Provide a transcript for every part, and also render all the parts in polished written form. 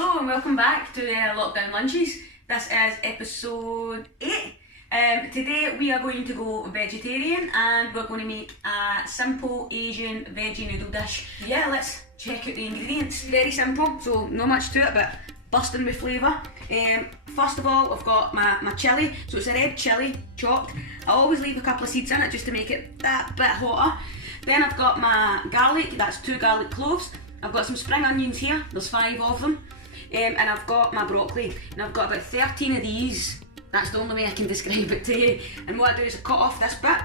Hello and welcome back to Lockdown Lunches. This is episode 8. Today we are going to go vegetarian and we're going to make a simple Asian veggie noodle dish. Yeah, let's check out the ingredients. Very simple, so not much to it, but busting with flavour. First of all, I've got my chilli, so it's a red chilli chopped. I always leave a couple of seeds in it just to make it that bit hotter. Then I've got my garlic, that's 2 garlic cloves. I've got some spring onions here, there's 5 of them. And I've got my broccoli, and I've got about 13 of these. That's the only way I can describe it to you. And what I do is I cut off this bit,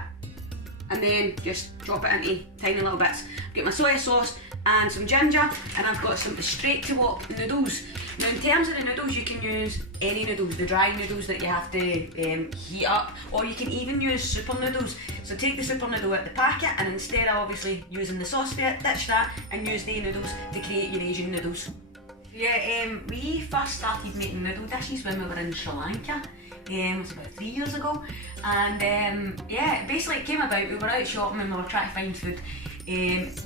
and then just chop it into tiny little bits. I've got my soy sauce and some ginger, and I've got some straight to wok noodles. Now in terms of the noodles, you can use any noodles, the dry noodles that you have to heat up, or you can even use super noodles. So take the super noodle out of the packet, and instead of obviously using the sauce bit, ditch that and use the noodles to create your Asian noodles. Yeah, we first started making noodle dishes when we were in Sri Lanka. It was about 3 years ago, and yeah, basically it came about, we were out shopping and we were trying to find food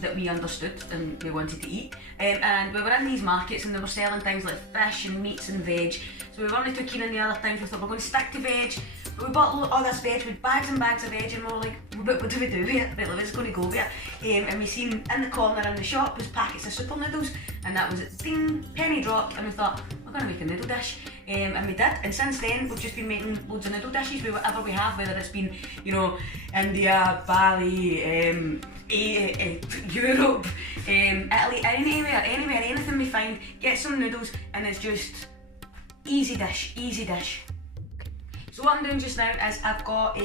that we understood and we wanted to eat, and we were in these markets and they were selling things like fish and meats and veg, so we weren't too keen on the other things. We thought we're going to stick to veg, but we bought all this veg with bags and bags of veg, and we were like, what do we do with it? Right, let's go to go with it. And we seen in the corner in the shop was packets of super noodles, and that was it, ding, penny dropped, and we thought, we're going to make a noodle dish. And we did, and since then we've just been making loads of noodle dishes with whatever we have, whether it's been, you know, India, Bali, Europe, Italy, anywhere, anything we find, get some noodles, and it's just easy dish. So what I'm doing just now is I've got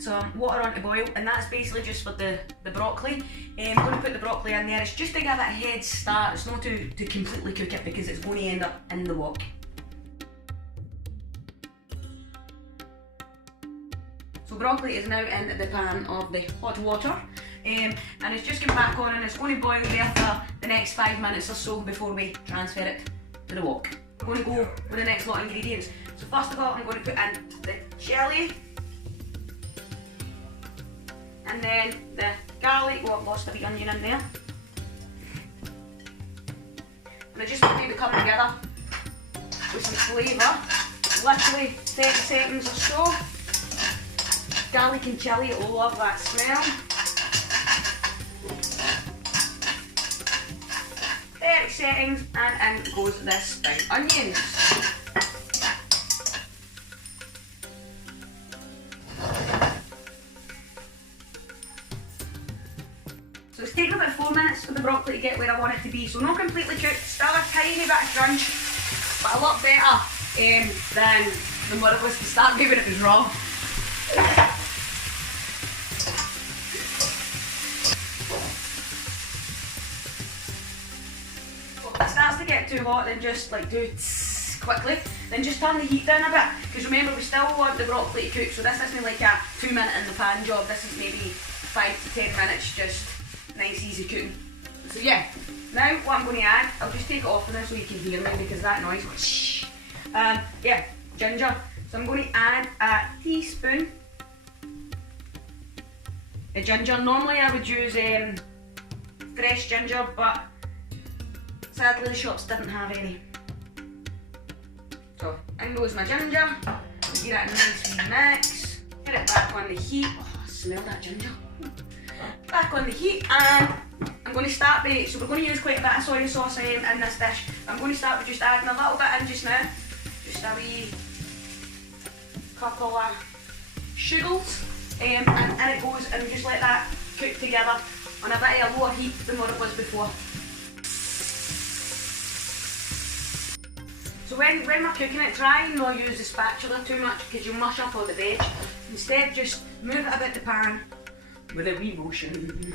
some water on to boil, and that's basically just for the broccoli. I'm going to put the broccoli in there. It's just to give it a head start. It's not to completely cook it because it's going to end up in the wok. So broccoli is now in the pan of the hot water, and it's just going back on, and it's going to boil there for the next 5 minutes or so before we transfer it to the wok. I'm going to go with the next lot of ingredients. So first of all, I'm going to put in the chilli, and then the garlic. Oh, I've lost a wee onion in there. And I just want them to come together with some flavour. Literally 30 seconds or so. Garlic and chilli, I love that smell. 30 seconds, and in goes this spring onions. So it's taken about 4 minutes for the broccoli to get where I want it to be. So not completely cooked, still a tiny bit of crunch, but a lot better than what it was to start with when it was raw. If it starts to get too hot, then just like do it quickly. Then just turn the heat down a bit, because remember we still want the broccoli to cook, so this isn't like a 2 minute in the pan job. This is maybe 5 to 10 minutes, just nice easy cooking. So yeah, now what I'm going to add, I'll just take it off of this so you can hear me because that noise was yeah, ginger. So I'm going to add a teaspoon of ginger. Normally I would use fresh ginger, but sadly the shops didn't have any. So in goes my ginger, give it a nice wee mix, get it back on the heat. Oh, I smell that ginger. Back on the heat, and I'm going to start with, so we're going to use quite a bit of soy sauce in this dish. I'm going to start with just adding a little bit in just now, just a wee couple of sugars, and in it goes, and just let that cook together on a bit of a lower heat than what it was before. So when we're cooking it, try and not use the spatula too much because you'll mush up all the veg. Instead, just move it about the pan with a wee motion.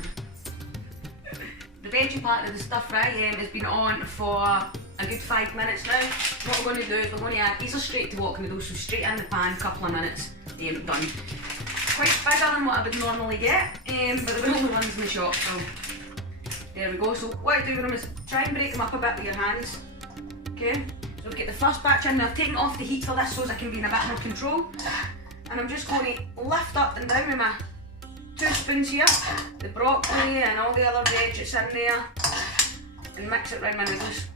The veggie part of the stir fry has been on for a good 5 minutes now. What we're going to do is we're going to add, these are straight to wok noodles, so straight in the pan, couple of minutes, done. Quite bigger than what I would normally get, but they're the only ones in the shop, so there we go. So what I do with them is try and break them up a bit with your hands, okay? So get the first batch in. Now I've taken off the heat for this so I can be in a bit more control, and I'm just going to lift up and down with my 2 spoons here, the broccoli and all the other veg that's in there, and mix it round my noodles.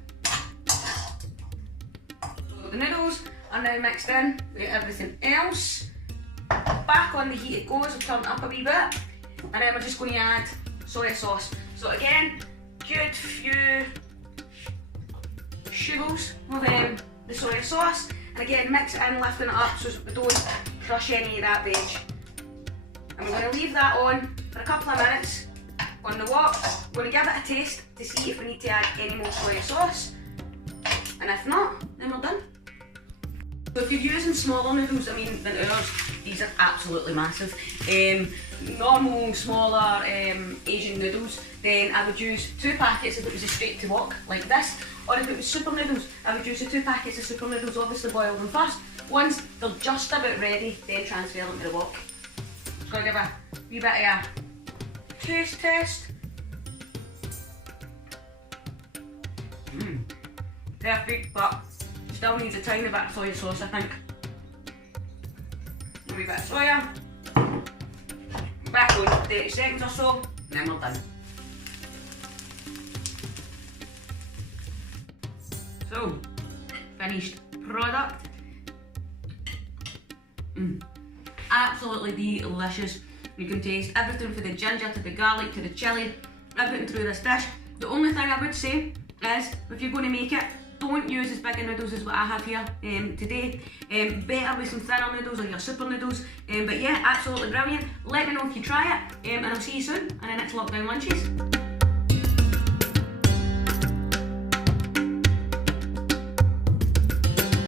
the noodles are now mixed in with everything else. Back on the heat it goes, I've turned it up a wee bit. And then we're just going to add soy sauce. So again, good few sugars of the soy sauce. And again, mix it in, lifting it up so we don't crush any of that veg. And we're going to leave that on for a couple of minutes on the wok. We're going to give it a taste to see if we need to add any more soy sauce. And if not, then we're done. So if you're using smaller noodles, I mean than ours, these are absolutely massive. Normal, smaller Asian noodles, then I would use 2 packets if it was a straight to wok like this. Or if it was super noodles, I would use the 2 packets of super noodles, obviously boil them first. Once they're just about ready, then transfer them to the wok. Just going to give a wee bit of a taste test. Perfect, but still needs a tiny bit of soy sauce, I think. A wee bit of soya. Back on 30 seconds or so, and then we're done. So, finished product. Absolutely delicious. You can taste everything from the ginger to the garlic to the chilli, everything through this dish. The only thing I would say is, if you're going to make it, don't use as big a noodles as what I have here today. Better with some thinner noodles or your super noodles. But yeah, absolutely brilliant. Let me know if you try it, and I'll see you soon in the next lockdown lunches.